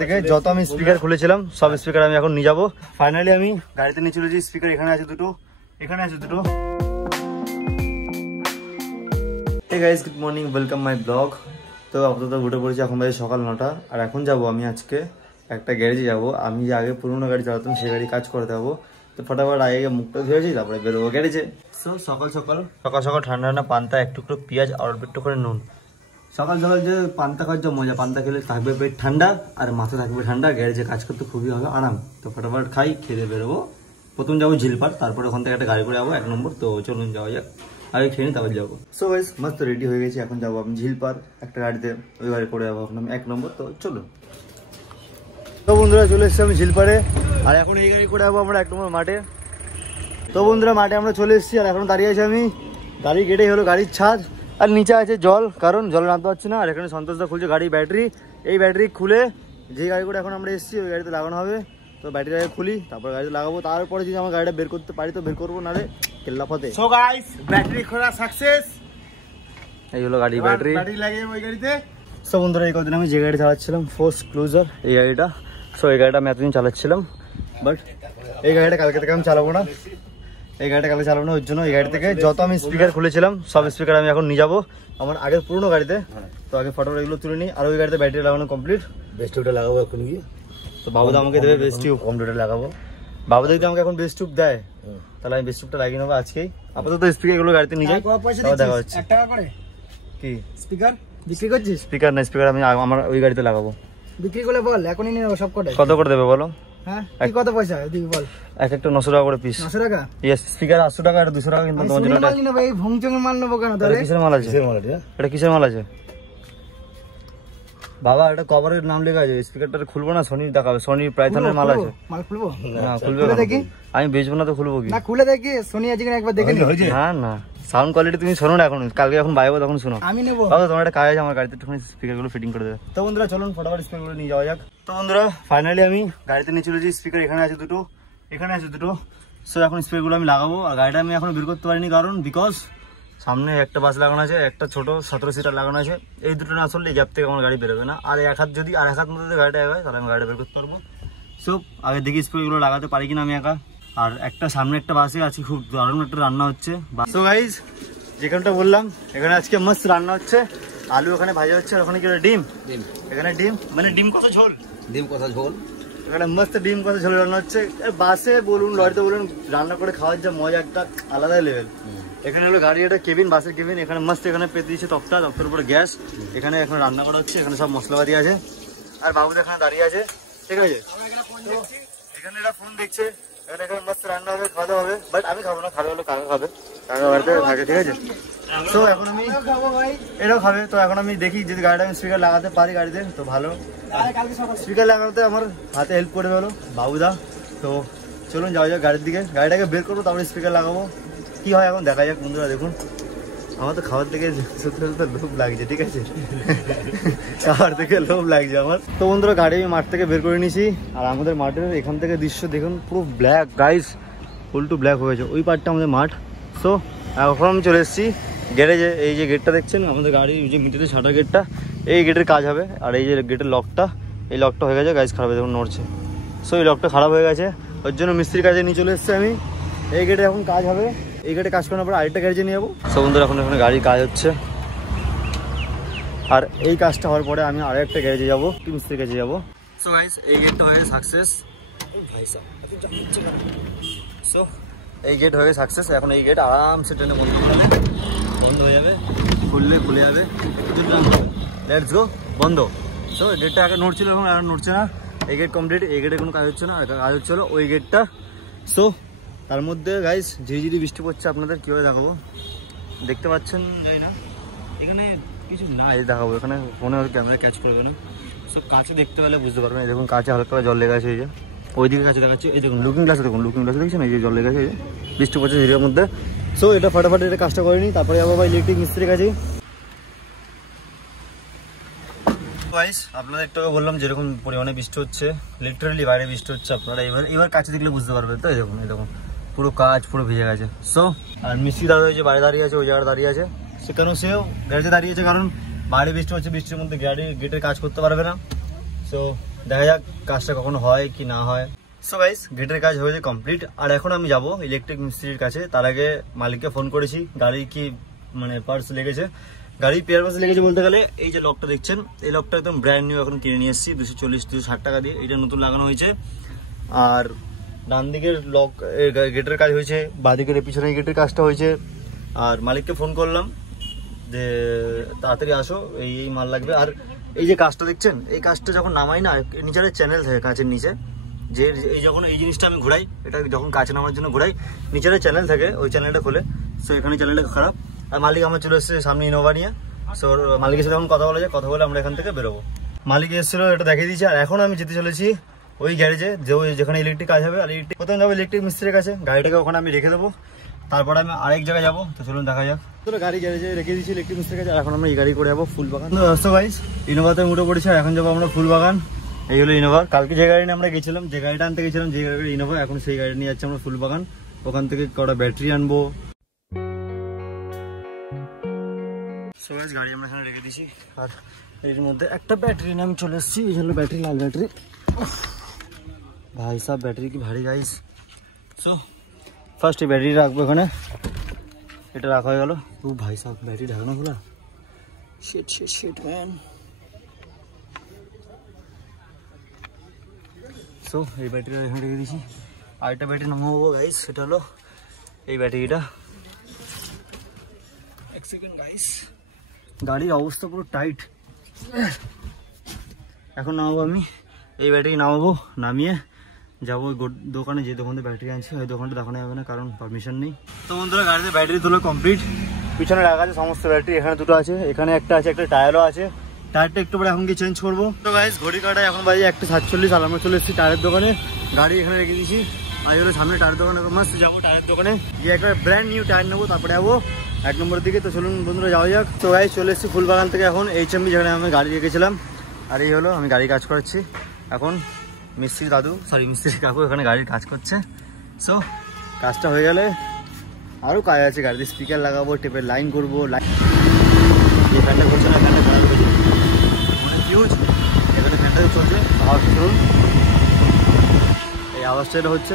থেকে যত আমি স্পিকার খুলেছিলাম সব স্পিকার আমি এখন নিয়ে যাবো। ফাইনালি আমি গাড়িতে নিয়ে চলেছি। স্পিকার এখানে আছে দুটো, এখানে আছে দুটো। Hey guys, good morning, welcome my blog. তো আপাতত উঠে পড়েছি, এখন বাজে সকাল 9টা। আর এখন যাবো আমি আজকে একটা গ্যারেজে যাবো। আমি যে আগে পুরোনো গাড়ি চালাতাম সেই গাড়ি কাজ করতে যাবো। তো ফটাফট আগে মুখটা ধুয়েছি, তারপরে বেরোবো গ্যারেজে। সো সকাল সকাল ঠান্ডা ঠান্ডা পান্তা, একটু পেঁয়াজ আর একটু করে নুন। সকাল সকাল যে পান্তা খাওয়ার যে মজা, পান্তা খেলে থাকবে পেট ঠান্ডা আর মাথা থাকবে ঠান্ডা, গ্যারেজে কাজ করতে খুবই হবে আরাম। তো ফটাফট খাই, খেয়ে বেরোবো। প্রথম যাবো ঝিলপাড়, তারপরে ওখান থেকে একটা গাড়ি করে যাবো 1 নম্বর। তো চলুন যাওয়া যাক, আগে খেয়ে নিই তারপর যাবো। সো গাইস, মস্ত রেডি হয়ে গেছি, এখন যাবো আমি ঝিলপাড় একটা গাড়িতে, ওই গাড়ি করে যাবো এখন আমি 1 নম্বর। তো চলুন। তো বন্ধুরা চলে এসেছি আমি ঝিলপাড়ে, আর এখন এই গাড়ি করে যাবো আমরা 1 নম্বর মাঠে। তো বন্ধুরা মাঠে আমরা চলে এসেছি, আর এখন দাঁড়িয়ে আছি আমি। গাড়ি গেটেই হলো গাড়ির ছাদ, আর নিচে আছে জল, কারণ জল নামতে পারছি না। আর এখানে সন্তোষদা খুলছে গাড়ি ব্যাটারি। এই ব্যাটারি খুলে যে গাড়ি করে এখন আমরা এসেছি ওই গাড়িতে লাগানো হবে। তো ব্যাটারি খুলি, তারপর গাড়িতে লাগাবো। তারপরে যদি আমার গাড়িটা বের করতে পারি তো বের করবো, নাহলে কেল্লা ফতে। সো গাইস, ব্যাটারি খোলা সাকসেস। এই হলো গাড়ি ব্যাটারি লাগিয়ে ওই গাড়িতে। সো বন্ধুরা, এই কদিন আমি যে গাড়ি চালাচ্ছিলাম ফোর্স ক্লুজার, এই গাড়িটা। সো এই গাড়িটা আমি এতদিন চালাচ্ছিলাম, বাট এই গাড়িটা কালকে থেকে আমি চালাবো না। এই গাড়িটা কালকে চালাবো না, ওই জন্য এই গাড়ি থেকে যত আমি স্পিকার খুলেছিলাম সব স্পিকার আমি এখন নিয়ে যাবো আমার আগের পুরোনো গাড়িতে। তো আগে ফটো এগুলো তুলে নিই। আর ওই গাড়িতে ব্যাটারি লাগানো কমপ্লিট, বেস্ট টিউবটা লাগাবো এখন গিয়ে। তো বাবুদা আমাকে দেবে বেস্ট টিউব, কমপ্লিটে লাগাবো। বাবুদা যদি আমাকে এখন বেস্ট টিউব দেয় তাহলে আমি বেস্ট টিউবটা লাগিয়ে নেবো আজকেই। আপাতত স্পিকার এগুলো গাড়িতে নিয়ে যাই, দেখা হচ্ছে। 1 টাকা করে কি স্পিকার বিক্রি করছিস? স্পিকার না, স্পিকার আমি আমার ওই গাড়িতে লাগাবো। বিক্রি করলে বল, এখনই নিয়ে নেবো সব কটা। কত করে দেবে বলো? হ্যাঁ, কি কত পয়সা দিবি বল? একটা 900 টাকা করে পিস। 900 টাকা? ইয়েস, স্পিকার 800 টাকা আর 200 টাকা। কিন্তু তোমার জন্য মাল নিয়ে নেবো, এই ভংচং মাল নেবো কেন তাহলে? কিসের মাল আছে? এটা কিসের মাল আছে বাবা? এটা কভারের নাম লেখা আছে। স্পিকারটা খুলবো না, সোনি দেখাবে। সোনি প্রাইথনের মাল আছে। মাল খুলবো না, খুলবে দেখি। আমি বেচবো না তো খুলবো কি? না, খুলে দেখি। সোনি আছে কিনা একবার দেখে নি। না না, সাউন্ড কোয়ালিটি তুমি শোনো না এখন, কালকে যখন বাইবো তখন শোনো। আমি নেবো বাবা, তোমার একটা কাজ আছে, আমার গাড়িতে একটুখানি স্পিকারগুলো ফিটিং করে দেবে। তো বন্ধুরা চলুন ফটাফট স্পিকারগুলো নিয়ে যাওয়া যাক। তো বন্ধুরা ফাইনালি আমি গাড়িতে নিয়ে চলেছি। স্পিকার এখানে আছে দুটো, এখানে আছে দুটো। সো এখন স্পিকারগুলো আমি লাগাবো। আর গাড়িটা আমি এখনো বের করতে পারিনি, কারণ বিকজ সামনে একটা বাস লাগানো আছে, একটা ছোট 17 সিটার লাগানো আছে। এই দুটো না আসলে গ্যাপ থেকে আমার গাড়ি বেরোবে না। আর এক হাত যদি আর এক হাত মধ্যে গাড়িটা এগোয় তাহলে আমি গাড়িটা বের করতে পারবো। সো আগে দেখি স্পিকারগুলো লাগাতে পারি কিনা আমি একা। আর একটা সামনে একটা বাসে আছে, খুব দারুণ একটা রান্না হচ্ছে। সো গাইজ, যেখানটা বললাম এখানে আজকে মস্ত রান্না হচ্ছে। আলু ওখানে ভাজা হচ্ছে, আর ওখানে কি ডিম। এখানে ডিম মানে ডিম কষা ঝোল, ডিম কষা ঝোল। এখানে মস্ত ডিম কষা ঝোল রান্না হচ্ছে। বাসে বলুন লরিতে বলুন, রান্না করে খাওয়ার যা মজা একটা আলাদা লেভেল। এখানে হলো গাড়ি, একটা কেবিন, বাসের কেবিন। এখানে মস্ত এখানে পেতে দিয়েছে তক্তার উপরে গ্যাস। এখানে এখন রান্না করা হচ্ছে, এখানে সব মশলাপাতি আছে। আর বাবুদের এখানে দাঁড়িয়ে আছে, ঠিক আছে। এখানে এরা ফোন দেখছে, এখানে মস্ত রান্না হবে, খাওয়া হবে। বাট আমি খাবো না, খাবে হলো কাকা খাবে, কাকা বাড়িতে থাকে, ঠিক আছে। তো এখন আমি এটাও খাবে। তো এখন আমি দেখি যদি গাড়িটা আমি স্পিকার লাগাতে পারি গাড়িতে তো ভালো। স্পিকার লাগাতে আমার হাতে হেল্প করে হলো বাবুদা। তো চলুন যাওয়া যাক গাড়ির দিকে, গাড়িটাকে বের করবো, তারপরে স্পিকার লাগাবো। কি হয় এখন দেখা যাক। বন্ধুরা দেখুন, আমার তো খাবার থেকে সত্যি সত্যি লোভ লাগছে, ঠিক আছে। খাবার থেকে লোভ লাগছে আমার। তো বন্ধুরা গাড়ি আমি মাঠ থেকে বের করে নিয়েছি। আর আমাদের মাঠের এখান থেকে দৃশ্য দেখুন, পুরো ব্ল্যাক গাইস, ফুল টু ব্ল্যাক হয়েছে। ওই পার্টটা আমাদের মাঠ। সো এখন আমি চলে এসেছি গ্যারেজে। এই যে গেটটা দেখছেন আমাদের গাড়ি, যে মিটারের শাটার গেটটা, এই গেটের কাজ হবে। আর এই যে গেটের লকটা, এই লকটা হয়ে গেছে গাইস, খারাপ হয়ে দেখুন নড়ছে। সো এই লকটা খারাপ হয়ে গেছে, ওর জন্য মিস্ত্রির কাজে নিয়ে চলে এসেছি আমি। এই গেটে এখন কাজ হবে, এই গেটে কাজ করার পর আরেকটা গ্যারেজে নিয়ে যাবো। সো বন্ধুরা এখন এখানে গাড়ির কাজ হচ্ছে। আর এই কাজটা হওয়ার পরে আমি আরেকটা গ্যারেজে যাবো, মিস্ত্রির কাছে যাবো। সো গাইস, এই গেটটা হয়ে সাকসেস। সো এই গেট হয়ে সাকসেস। এখন এই গেট আরামসে ট্রেনে বন্ধ হয়ে যাবে, খুললে খুলে যাবে। লেটস গো, বন্ধ। সো গেটটা আগে নড়ছিল, এখন আর নড়ছে না। এই গেট কমপ্লিট। এই গেটে কোনো কাজ হচ্ছে না, কাজ হচ্ছিল ওই গেটটা। সো তার মধ্যে গাইস ঝিরিঝিরি বৃষ্টি পড়ছে, আপনাদের কীভাবে দেখাবো দেখতে পাচ্ছেন যাই না, এখানে কিছু না এই দেখাবো। এখানে ফোনে ক্যামেরা ক্যাচ করবে না। সব কাছে দেখতে পেলে বুঝতে পারবেন। এই দেখুন কাছে হালকা জল লেগে আছে, এই যে ওইদিকে কাছে দেখাচ্ছে। এই দেখুন লুকিং গ্লাসে দেখুন, লুকিং গ্লাসে দেখছেন এই যে জল লেগে আছে, এই যে বৃষ্টি পড়ছে ঝিরির মধ্যে। সো এটা ফটাফট এটা কাজটা করিনি, তারপরে যাবো ভাই ইলেকট্রিক মিস্ত্রির কাছে। গাইস আপনাদের একটু বললাম যেরকম পরিমাণে বৃষ্টি হচ্ছে, লিটারালি বাইরে বৃষ্টি হচ্ছে। আপনারা এবার কাছে দেখলে বুঝতে পারবেন। তো এই দেখুন, এই দেখুন পুরো কাজ পুরো ভিজে গেছে। সো আর মিস্ত্রি দাঁড়িয়ে হয়েছে, বাইরে দাঁড়িয়ে আছে, ওই জায়গায় দাঁড়িয়ে আছে। সেও গ্যারেজে দাঁড়িয়ে আছে, কারণ বাইরে বৃষ্টি হচ্ছে, বৃষ্টির মধ্যে গেটের কাজ করতে পারবে না। সো দেখা যাক কাজটা কখনো হয় কি না হয়। সো গাইস গেটের কাজ হয়েছে কমপ্লিট, আর এখন আমি যাব ইলেকট্রিক মিস্ত্রির কাছে। তার আগে মালিককে ফোন করেছি, গাড়ি কি মানে পার্টস লেগেছে, গাড়ি পেয়ার পার্টস লেগেছে বলতে গেলে এই যে লকটা দেখছেন, এই লকটা একদম ব্র্যান্ড নিউ এখন কিনে নিয়ে এসেছি 240-260 টাকা দিয়ে, এটা নতুন লাগানো হয়েছে। আর ডান দিকের লক গেটের কাজ হয়েছে, বাঁদিকের পিছনে গেটের কাজটা হয়েছে। আর মালিককে ফোন করলাম যে তাড়াতাড়ি আসো, এই মাল লাগবে। আর এই যে কাজটা দেখছেন, এই কাজটা যখন নামাই না, নিচের চ্যানেল থাকে কাঁচের নিচে, যে এই যখন এই জিনিসটা আমি ঘোরাই, এটা যখন কাঁচে নামার জন্য ঘোরাই, নিচের চ্যানেল থাকে, ওই চ্যানেলটা খোলে। সো এখানে চ্যানেলটা খারাপ। আর মালিক আমার চলে এসেছে সামনে ইনোভা নিয়ে। সো মালিকের সাথে এখন কথা বলা যায়, কথা বলে আমরা এখান থেকে বেরোবো। মালিক এসেছিলো, এটা দেখিয়ে দিয়েছি। আর এখন আমি যেতে চলেছি ওই গ্যারেজে, যে ওই যেখানে ইলেকট্রিক কাজ হবে। আর প্রথমে যাবো ইলেকট্রিক মিস্ত্রির কাছে, গাড়িটাকে ওখানে আমি রেখে দেবো, তারপরে আমি আরেক জায়গায় যাবো। তো চলুন দেখা যাক। তো গাড়ি গ্যারেজে রেখে দিয়েছি ইলেকট্রিক মিস্ত্রির কাছে, আর এখন আমরা এই গাড়ি করে যাবো ফুলবাগান। তো গাইস ইনোভাতে উঠে পড়েছি, আর এখন যাবো আমরা ফুলবাগান। এই হলো ইনোভা। কালকে যে গাড়ি নিয়ে আমরা গেছিলাম, যে গাড়িটা আনতে গেছিলাম, যে গাড়ি ইনোভা, এখন সেই গাড়ি নিয়ে যাচ্ছি আমরা ফুলবাগান। ওখান থেকে কটা ব্যাটারি আনবো। সো গাইস গাড়ি আমরা এখানে রেখে দিয়েছি, আর এর মধ্যে একটা ব্যাটারি নিয়ে আমি চলে এসেছি। এই হলো ব্যাটারি, লাল ব্যাটারি। ভাই সাহেব ব্যাটারি কি ভারী গাইস। সো ফার্স্ট এই ব্যাটারি রাখবো এখানে, এটা রাখা হয়ে গেল। ও ভাই সাহেব ব্যাটারি ঢাকানো খোলা, shit shit shit man. So এই ব্যাটারি এখানে রেখে দিয়েছি। আরেকটা ব্যাটারি নামাবো গাইস, সেটা হলো এই ব্যাটারিটা। এক সেকেন্ড গাইস, গাড়ির অবস্থা পুরো টাইট। এখন নামাবো আমি এই ব্যাটারি, নামাবো, নামিয়ে যাবো দোকানে, যে দোকানে ব্যাটারি আনছি ওই দোকানটা দেখানো যাবে না, কারণ পারমিশন নেই। তো বন্ধুরা গাড়িতে ব্যাটারি তোলা কমপ্লিট, পিছনে রাখা আছে সমস্ত ব্যাটারি। এখানে দুটো আছে, এখানে একটা আছে, একটা টায়ারও আছে। টায়ারটা একটু পরে এখন কি চেঞ্জ করবো। তো গাইস ঘড়ি কাটায় এখন বাজে 1:47, আর আমরা চলে এসেছি টায়ারের দোকানে। গাড়ি এখানে রেখে দিয়েছি, আর হলো সামনে টায়ার দোকানে। মাস্ট যাবো টায়ারের দোকানে, গিয়ে একটা ব্র্যান্ড নিউ টায়ার নেবো, তারপরে যাবো 1 নম্বরের দিকে। তো চলুন বন্ধুরা যাওয়া যাক। তো গাইস চলে এসেছি ফুলবাগান থেকে এখন HMB, যেখানে আমি গাড়ি রেখেছিলাম। আর এই হলো আমি গাড়ি কাজ করাচ্ছি এখন। মিস্ত্রি দাদু, সরি মিস্ত্রি কাকু এখানে গাড়ির কাজ করছে। সো কাজটা হয়ে গেলে আরও কাজ আছে, গাড়িতে স্পিকার লাগাবো, টেপের লাইন করবো। এই ফ্যানটা করছে না, ফ্যানটা খারাপ হয়েছে, মানে হিউজ। এখানে ফ্যানটা চলছে, আওয়াজ শুনুন, এই আওয়াজটা এটা হচ্ছে।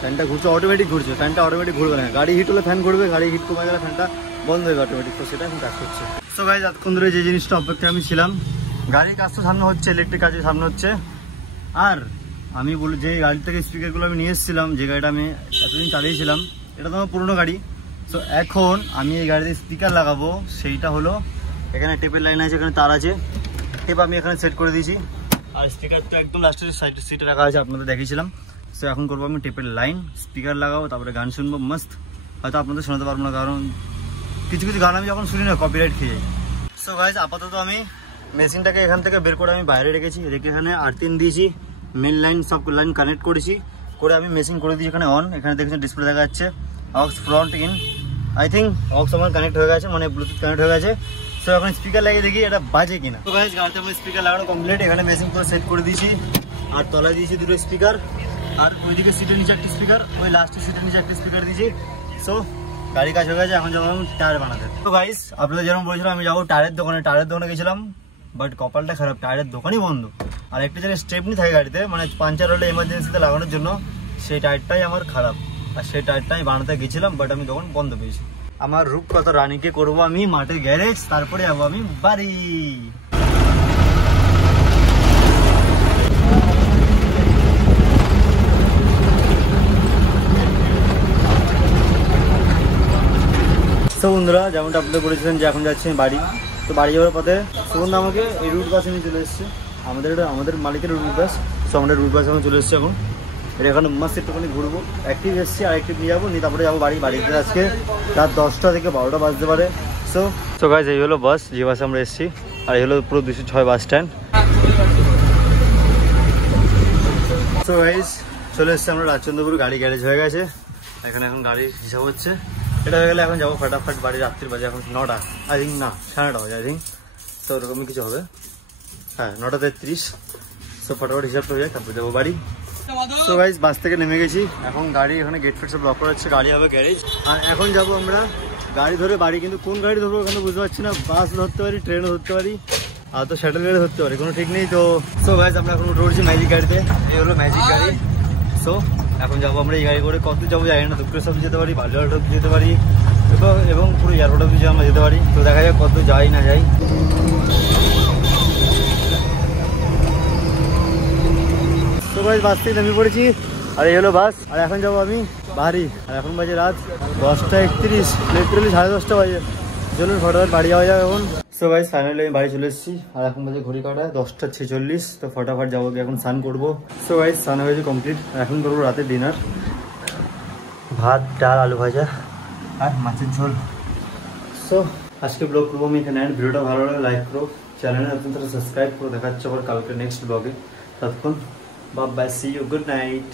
ফ্যানটা ঘুরছে, অটোমেটিক ঘুরছে। ফ্যানটা অটোমেটিক ঘুরবে না, গাড়ি হিট হলে ফ্যান ঘুরবে, গাড়ি হিট কমে গেলে ফ্যানটা বন্ধ হয়ে অটোমেটিক। তো সেটা এখন কাজ করছে। সো গাইস এতক্ষণ ধরে যে জিনিসটা অপেক্ষায় আমি ছিলাম, গাড়ির কাজ তো সামনে হচ্ছে, ইলেকট্রিক কাজের সামনে হচ্ছে। আর আমি বলি যে গাড়ি থেকে স্পিকারগুলো আমি নিয়ে এসেছিলাম, যে গাড়িটা আমি এতদিন চালিয়েছিলাম, এটা তো আমার পুরোনো গাড়ি। সো এখন আমি এই গাড়িতে স্পিকার লাগাবো, সেইটা হলো এখানে টেপের লাইন আছে, এখানে তার আছে, টেপ আমি এখানে সেট করে দিয়েছি। আর স্পিকার তো একদম লাস্টের সিটে রাখা আছে, আপনাদের দেখিয়েছিলাম। সো এখন করবো আমি টেপের লাইন, স্পিকার লাগাবো, তারপরে গান শুনবো মস্ত। হয়তো আপনাদের শোনাতে পারবো না, কারণ কিছু কিছু গান আমি যখন শুনি না কপিরাইট খেয়ে যাই। সো গাইজ আপাতত আমি মেশিনটাকে এখান থেকে বের করে আমি বাইরে রেখেছি, রেখে এখানে আর্থিং দিয়েছি, মেন লাইন সব লাইন কানেক্ট করেছি, করে আমি মেশিন করে দিয়েছি এখানে অন। এখানে দেখছেন ডিসপ্লে দেখা যাচ্ছে, aux front in, I think aux আমার কানেক্ট হয়ে গেছে, মানে ব্লুটুথ কানেক্ট হয়ে গেছে। সো এখন স্পিকার লাগিয়ে দেখি এটা বাজে কিনা। তো গাইজ গাড়িতে আমার স্পিকার লাগানো কমপ্লিট, এখানে মেশিন করে সেট করে দিয়েছি, আর তলায় দিয়েছি দুটো স্পিকার, আর ওইদিকে সিটের নিচে একটা স্পিকার, ওই লাস্টের সিটের নিচে একটা স্পিকার দিয়েছি। সো গাড়ি কাজ হয়ে গেছে, এখন যাবো আমি টায়ার বানাতে। তো গাইস আপনাদের যেরকম বলেছিলাম আমি যাবো টায়ারের দোকানে, টায়ারের দোকানে গেছিলাম, বাট কপালটা খারাপ, টায়ারের দোকানই বন্ধ। আর একটা জায়গায় স্টেপনি থাকে গাড়িতে, মানে পাঞ্চার হলে এমার্জেন্সিতে লাগানোর জন্য, সেই টায়ারটাই আমার খারাপ, আর সেই টায়ারটাই বানাতে গেছিলাম, বাট আমি দোকান বন্ধ পেয়েছি। আমার রূপকথা রানীকে করবো আমি মাঠে গ্যারেজ, তারপরে যাবো আমি বাড়ি। তো বন্ধুরা যেমনটা আপনাদের বলেছিলেন যে এখন যাচ্ছি বাড়ি, তো বাড়ি যাওয়ার পথে সুগন্ধা আমাকে এই রুট বাসে নিয়ে চলে এসেছে, আমাদের মালিকের রুট বাস। সো আমাদের রুট বাসে আমি চলে এসেছি এখন, এটা এখানে মাস্ট একটুখানি ঘুরবো, অ্যাক্টিভ এসেছি আর অ্যাক্টিভ নিয়ে যাবো, নিয়ে তারপরে যাবো বাড়িতে আজকে রাত 10টা থেকে 12টা বাজতে পারে। সো গাইজ এই হলো বাস, যে বাসে আমরা এসেছি, আর এই হলো পুরো 206 বাস স্ট্যান্ড। সো গাইজ চলে এসেছি আমরা রাজচন্দ্রপুর, গাড়ি গ্যারেজ হয়ে গেছে, এখানে এখন গাড়ির হিসাব হচ্ছে। এটা হয়ে গেলে এখন যাবো ফটাফট বাড়ি, রাত্রির বাজে এখন 9টা, আই থিঙ্ক না 9:30 বাজে আই থিঙ্ক, তো ওরকমই কিছু হবে, হ্যাঁ 9:33। সো ফটাফট হিসাবটা হয়ে যায়, তারপর যাবো বাড়ি। সো গাইজ বাস থেকে নেমে গেছি, এখন গাড়ি এখানে গেট ফেট সব লক করা হচ্ছে, গাড়ি হবে গ্যারেজ। আর এখন যাবো আমরা গাড়ি ধরে বাড়ি, কিন্তু কোন গাড়ি ধরবো ওখানে বুঝতে পারছি না, বাস ধরতে পারি, ট্রেনও ধরতে পারি, আর তো শাটল গাড়ি ধরতে পারে, কোনো ঠিক নেই। তো সো গাইস আমরা এখন উঠে পড়ছি ম্যাজিক গাড়িতে। এই হলো ম্যাজিক গাড়ি। সো এখন যাবো আমরা এই গাড়ি করে, কত যাবো জানি না, দুঃখের সব যেতে পারি, বাজার অব্দি যেতে পারি, এবং পুরো এয়ারপোর্ট অব্দি আমরা যেতে পারি। তো দেখা যাক কত যাই না যাই। তো গাইস বাস থেকে নেমে পড়েছি, আর এই হলো বাস। আর এখন যাবো আমি বাড়ি। আর এখন বাজে রাত 10:31, লিটারালি 10:30 বাজে। চলুন ফটাফট বাড়ি যাওয়া যাবে এখন। সো গাইস ফাইনালি আমি বাড়ি চলে এসেছি, আর এখন বাজে ঘড়ি কাটায় 10:46। তো ফটাফট যাবো, এখন স্নান করবো। সো গাইস স্নান হয়েছে কমপ্লিট, এখন করবো রাতের ডিনার। ভাত, ডাল, আলু ভাজা আর মাছের ঝোল। সো আজকে ব্লগ করবো আমি এখানে। ভিডিওটা ভালো লাগলে লাইক করো, চ্যানেলে নতুন তারা সাবস্ক্রাইব করো। দেখা হচ্ছে আবার কালকে নেক্সট ব্লগে। ততক্ষণ bye bye, see you, good night.